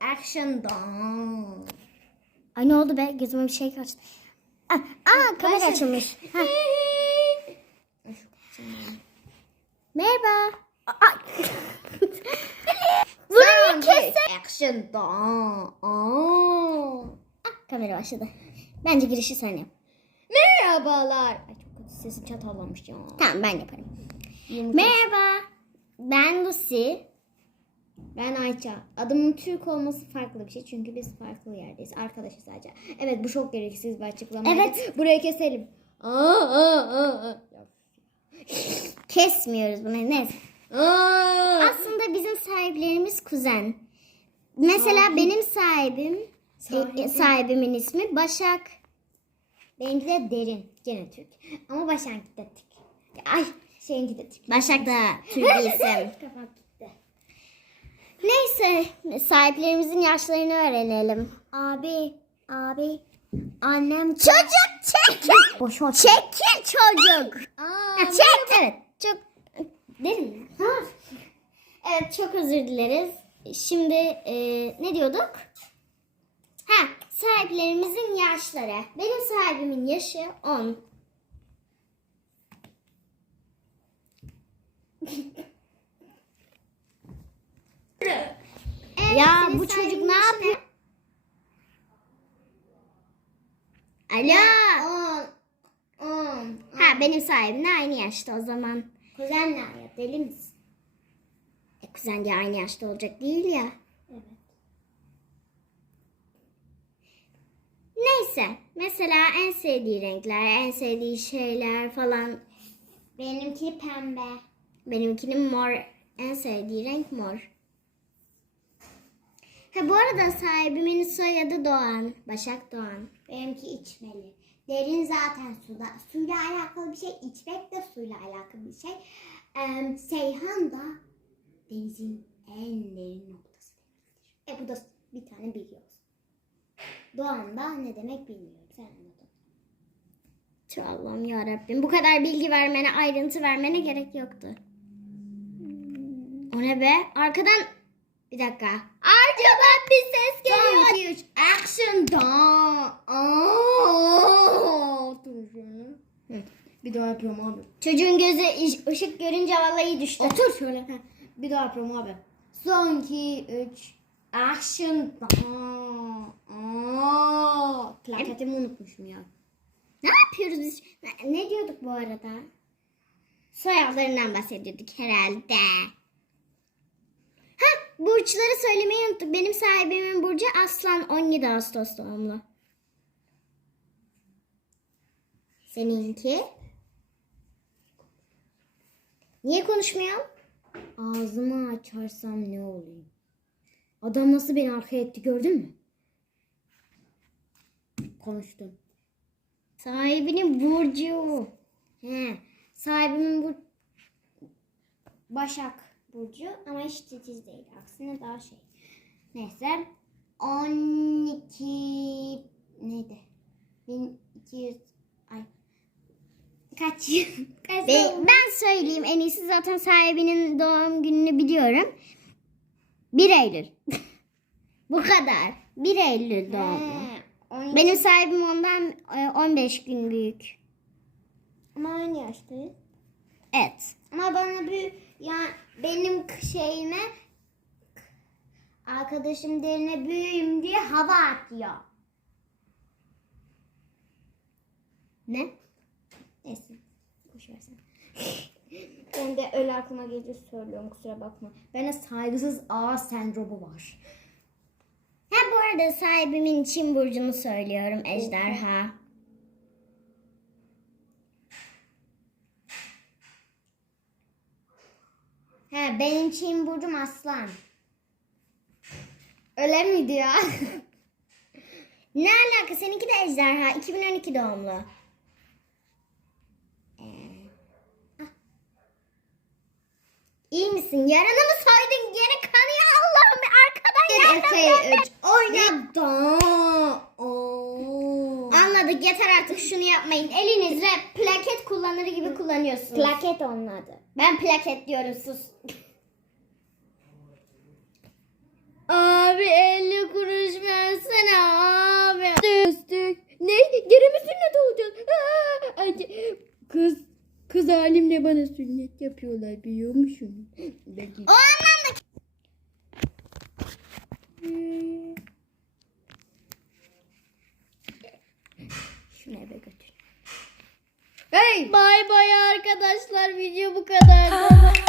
Action down. Ay ne oldu be? Gözüme bir şey kaçtı. Aa, aa kamera açılmış. Ha. Merhaba. Aa. Burayı kes. Action down. Aa. Ah, kamera başladı. Bence girişi sen yap. Merhabalar. Ay çok kötü sesim çatallanmış ya. Tamam ben yaparım. Merhaba. Ben Lucy. Ben Ayça. Adımın Türk olması farklı bir şey çünkü biz farklı yerdeyiz. Arkadaşız sadece. Evet bu çok gereksiz bir açıklama. Evet. Burayı keselim. Aa, aa, aa. Kesmiyoruz bunu. Neyse. Aa. Aslında bizim sahiplerimiz kuzen. Mesela benim sahibim, Sahibim. e, sahibimin ismi Başak. Benimki de derin. Gene Türk. Ama başlangıçta de Türk. Ay şeyinki de Türk. Başak da Türk isim. Kafam gitti. Neyse sahiplerimizin yaşlarını öğrenelim. Abi, abi, annem Çocuk çek. boş ol. Çekil çocuk. Aa, Çek. Evet çok derin mi? Ha. Evet çok özür dileriz. Şimdi e, ne diyorduk? Ha sahiplerimizin yaşları. Benim sahibimin yaşı 10. Evet, senin bu çocuk ne yapıyor? Alo. On. On. Ha benim sahibimle aynı yaşta o zaman. Kuzenler ya deli misin? E, kuzen de aynı yaşta olacak değil ya. Evet. Neyse. Mesela en sevdiği renkler, en sevdiği şeyler falan. Benimki pembe. Benimkinin mor. En sevdiği renk mor. Ha bu arada sahibimin soyadı Doğan. Başak Doğan. Benimki içmeli. Derin zaten suda. Suyla alakalı bir şey. içmek de suyla alakalı bir şey. Ee, Seyhan da denizin en derin noktası. E bu da bir tane biliyoruz. Doğan da ne demek bilmiyorum. Sen anladın. Tüh Allah'ım yarabbim. Bu kadar bilgi vermene, ayrıntı vermene gerek yoktu. O ne be? Arkadan... Bir dakika. Arkadan bir ses geliyor. Son, iki, üç. Action. Hı, Bir daha yapıyorum abi. Çocuğun gözü iş- ışık görünce vallahi düştü. Otur şöyle. Heh, Bir daha yapıyorum abi. Son, iki, üç. Action down. Aa, Plaketimi unutmuşum ya. Ne yapıyoruz biz? Ne- Ne diyorduk bu arada? Soyadlarından bahsediyorduk herhalde. Burçları söylemeyi unuttuk. Benim sahibimin burcu Aslan 17 Ağustos doğumlu. Seninki? Niye konuşmuyor? Ağzımı açarsam ne olayım? Adam nasıl beni arkaya etti gördün mü? Konuştum. Sahibinin burcu. He, sahibimin bu Başak Burcu ama hiç titiz değil. Aksine daha şey. Neyse. 12 neydi? 1200 ay kaç yıl? Kaç Be- yıl? ben söyleyeyim en iyisi zaten sahibinin doğum gününü biliyorum. 1 Eylül. Bu kadar. 1 Eylül doğumlu. He, 12 Benim sahibim ondan e, 15 gün büyük. ama aynı yaştayız. Evet. Ama bana ya benim şeyime arkadaşım derine büyüğüm diye hava atıyor. Ne? Neyse. Boş ver sen. ben de öyle aklıma gelince söylüyorum kusura bakma. Bende saygısız ağa sendromu var. Ha bu arada sahibimin Çin burcunu söylüyorum ejderha. He benim Çin burcum aslan. Öyle miydi ya? Ne alaka? Seninki de ejderha. 2012 doğumlu. Ee, ah. İyi misin? Yaranı mı soydun? Geri kanıyor Allah'ım. Arkadan Efe yardım. 3 oyna da. Oo. Anladık yeter artık şunu yapmayın. Elinizle plaket kullanır gibi kullanıyorsunuz. Plaket onun adı. ben plaket diyorum sus. Abi 50 kuruş versene abi. Destek. Ne? Geri mi sünnet olacağız? Aa! Kız kız halimle bana sünnet yapıyorlar biliyor musun? O anlamda Şunu eve götür. Hey! Bay bay arkadaşlar video bu kadar.